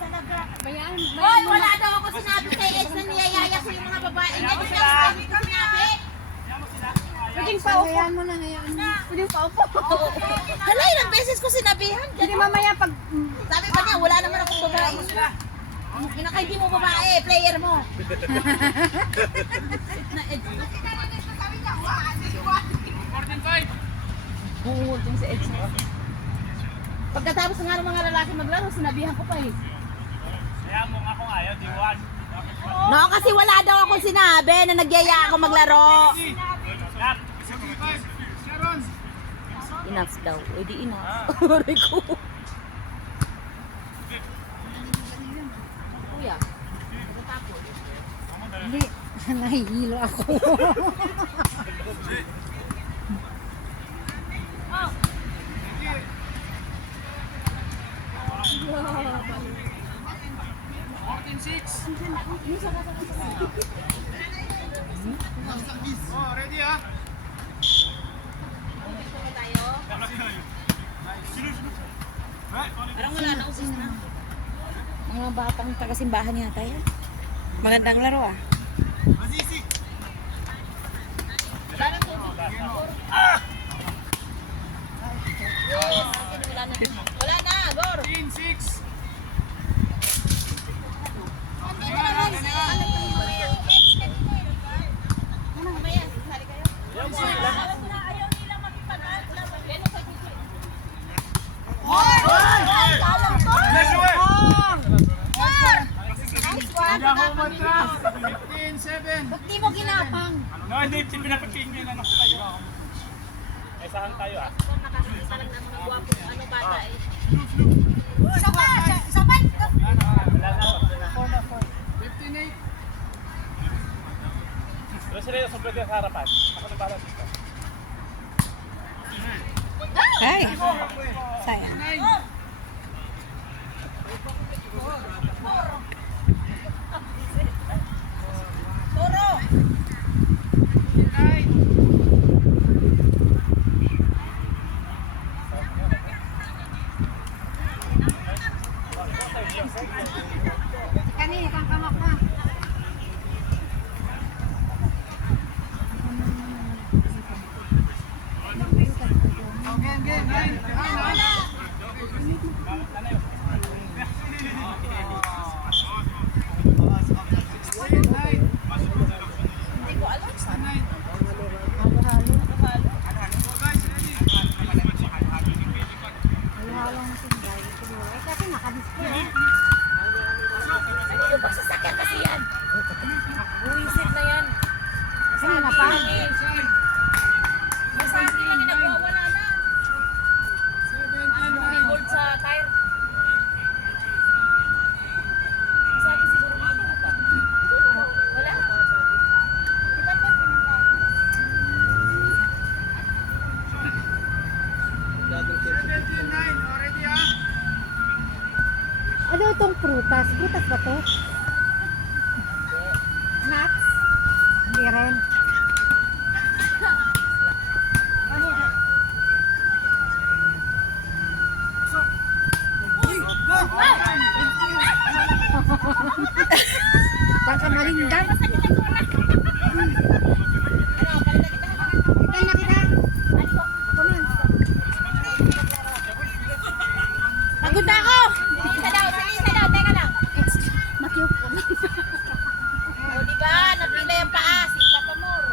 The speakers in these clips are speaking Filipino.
talaga. Bayaan. Hoy, wala daw ako sinabi kay Eds na niyayaya ko yung mga babae. Hindi ko sinabi. Pwedeng paupo. Hayaan mo na, hayaan mo. Pwedeng paupo. Hala, ilang beses ko sinabihan. Hindi mamaya pag... Sabi pa niya, wala naman akong babae. Pinaka hindi mo babae, player mo. Na Eds. Bungod din si Eds. Pagkatapos nga ng mga lalaki maglaro, sinabihan ko pa eh. Kaya mo nga kung ayaw, diwag. No, kasi wala daw akong sinabi na nagyaya ako maglaro. Enough daw. Eh di enough. Aray ko. Kuya. Hindi. Nahihilo ako. Oh, ready ah? Parang wala na usis na. Mga batang taga-simbahan yata yan. Magandang laro ah. Wala na, Gor. 6. Hindi ako matras. 15-7. Ba't di mo ginapang? No, hindi pinapatingin na ako tayo. Eh, saan tayo ah? Ano bata eh. Sabay! 15-8. Pero sila yung sobrang sa harapan. Ako na bahala dito. Ay! Sayang. 9. Toro. 9. Kanina, kang kamak na. Game. 9. Hindi ko alam. Halo-halo. Halo-halo ng tinday. Eh, kasi nakadisplay. Ano ba sasakyan kasi yan? Buwisit na yan. Kasi na pa. Masabi na nagwawala na. May gold sa tire. Masabi siguro mga bata. Wala. Diba ito pinuntahan? Already ah? Ano itong prutas? Prutas ba to? Nuts? Hindi rin. Baka malindan. Kita na kita. Ako na. Pagod na ako! Sige daw, teka lang. Makiupo. O diba, napila yung paa, si Papa Mor.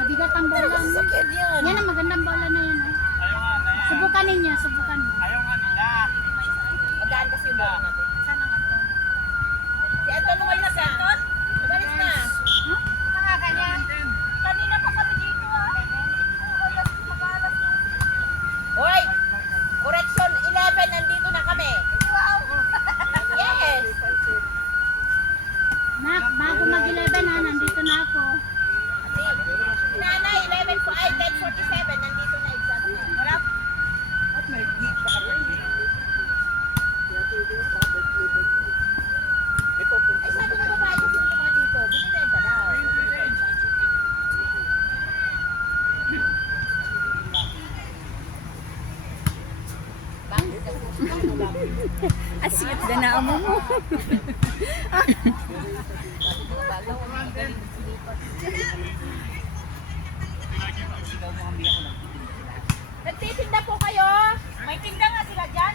Mabigat ang bola. Sakit yan. Yan ang magandang bola na yan. Oh. Ayaw nga na yan. Subukan ninyo, subukan mo. Ayaw nga nila. Magaan kasi yung bola natin. Sana nga to. Si Anton, lumalis na. Lumalis na. Ganyan. Kanina pa kami dito Hoy! Correction 11, nandito na kami. Yes! Nak, bago mag-11 ha, nandito na ako. Nanay, 11 po, ay 10:47, nandito na exactly. Harap. At may geek pa kami. Asyut na naamo mo. Nagtitinda po kayo? May tinda nga sila dyan?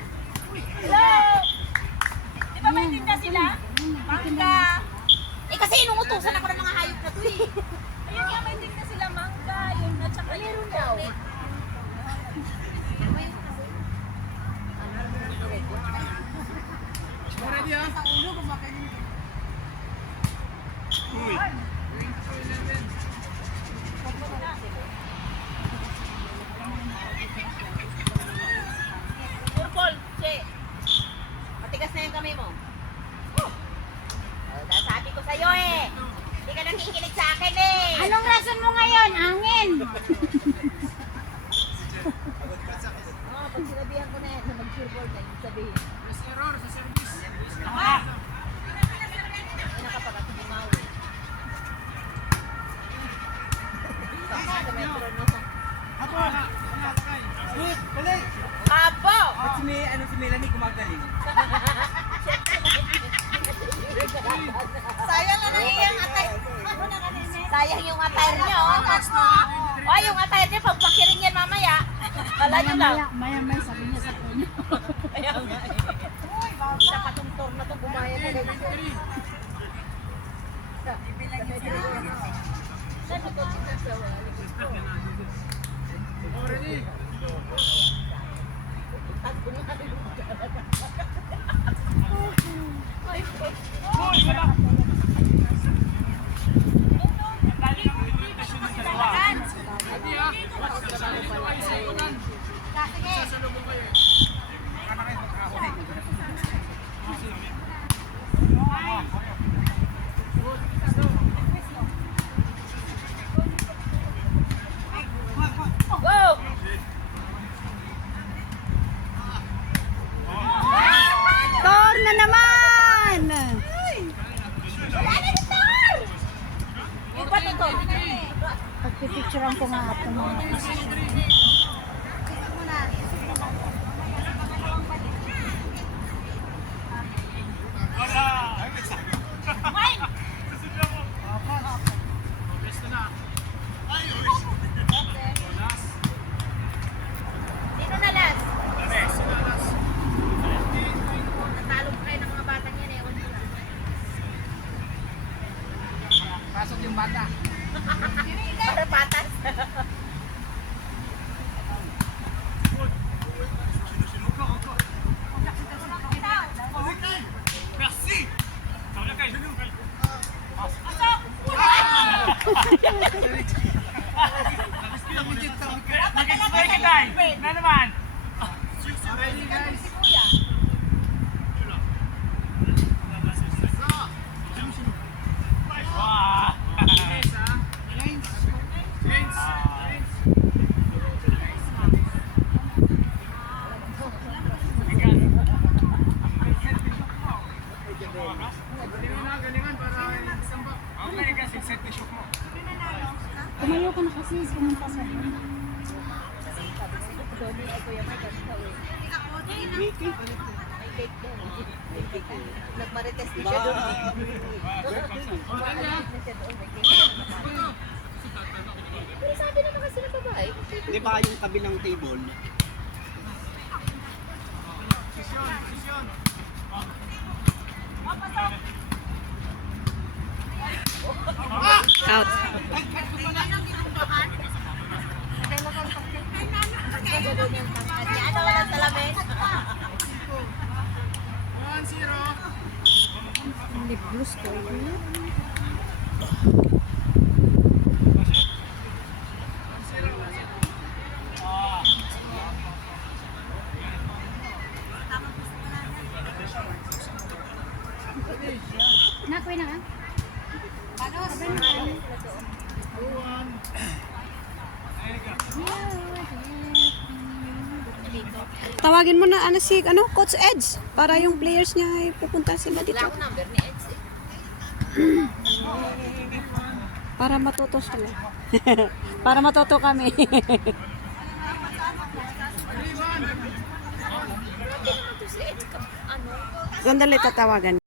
Hello? Di ba may tinda sila? Mangga. Eh kasi inuutusan ako ng mga hayop na to eh. Ayun nga, may tinda sila mangga. Yun at saka meron daw. Purple, che. Matigas na yung kamay mo. Dahil sabi ko sa'yo eh. Hindi ka nakikinig sa akin eh. Anong rason mo ngayon? Angin. Pag sinabihan ko na yan na mag-surboard na yung sabihin. Nakapag ako bumawi. Sa metro, no? Abo! Ba't si Melanie gumagaling? Sayang na iyang atay. Sayang yung attire niyo. Oh, yung attire niyo, pagpakirin yan mamaya. Kala niyo lang. Maya-maya sabi niya sa puno. Kaya nga eh. Sa patungtong na ito, gumaya na ganito. Saan ito? Hoy, wala. Ang dali ng invitation ng dalawa. Go! Tor na naman! Wala na si Tor! Yung pa ito. Pagpipicturean ko nga ito mo. Sino na last? Natalo pa kayo ng mga batang yan eh. Ewan ko lang. Pasok yung bata. Para patas. Merci! Sabi na kayo. Nag-explain ka tayo. Na naman. Ready guys? Wow! Galingan para isang ba? Okay, kasi set na shock mo. Tumayo ka na kasi pumunta sa akin. Nagmarites na siya doon. Pero sabi naman kasi ng babae. Di ba yung tabi ng table? Out. Ano walang salamin? 1-0. Lip gloss ko. Nakuha na ka? Tawagin mo na si Coach Edge para yung players niya ay pupunta sila dito Wala akong number ni Eds eh. para matuto sila. Para matuto kami. Grabe naman to si Eds. Sandali tatawagan.